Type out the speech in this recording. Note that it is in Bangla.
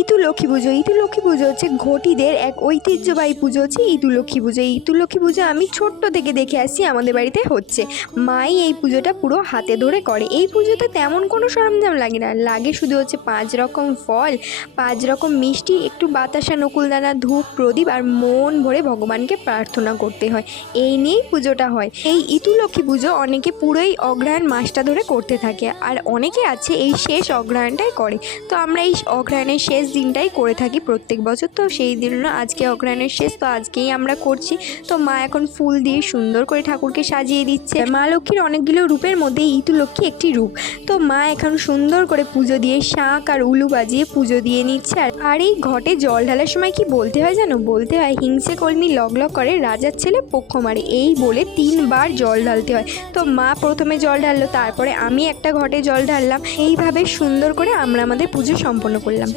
ইতু লক্ষ্মী পুজো। ইতু লক্ষ্মী পুজো হচ্ছে ঘটিদের এক ঐতিহ্যবাহী পুজো হচ্ছে ইতু লক্ষ্মী পুজো। এই ইতু লক্ষ্মী পুজো আমি ছোট্ট থেকে দেখে আসছি আমাদের বাড়িতে হচ্ছে। মাই এই পুজোটা পুরো হাতে ধরে করে। এই পুজোতে তেমন কোনো সরঞ্জাম লাগে না, লাগে শুধু হচ্ছে 5 রকম ফল, 5 রকম মিষ্টি, একটু বাতাসা, নকুলদানা, ধূপ, প্রদীপ আর মন ভরে ভগবানকে প্রার্থনা করতে হয়। এই নিয়েই পুজোটা হয়। এই ইতু লক্ষ্মী পুজো অনেকে পুরোই অগ্রহায়ণ মাসটা ধরে করতে থাকে, আর অনেকে আছে এই শেষ অগ্রহায়ণটাই করে। তো আমরা এই অগ্রহায়ণের শেষ দিনটাই করে থাকি প্রত্যেক বছর। তো সেই দিন আজকে অগ্রহায়ণের শেষ, তো আজকেই আমরা করছি। তো মা এখন ফুল দিয়ে সুন্দর করে ঠাকুরকে সাজিয়ে দিচ্ছে। মা লক্ষ্মীর অনেকগুলো রূপের মধ্যে ইতু লক্ষ্মী একটি রূপ। তো মা এখন সুন্দর করে পুজো দিয়ে শাঁখ আর উলু বাজিয়ে পুজো দিয়ে নিচ্ছে। আর এই ঘটে জল ঢালার সময় কি বলতে হয় জানো? বলতে হয়, হিংসে কলমি লগ করে রাজার ছেলে পক্ষ মারে, এই বলে 3 বার জল ঢালতে হয়। তো মা প্রথমে জল ঢাললো, তারপরে আমি একটা ঘটে জল ঢাললাম। এইভাবে সুন্দর করে আমরা আমাদের পুজো সম্পন্ন করলাম।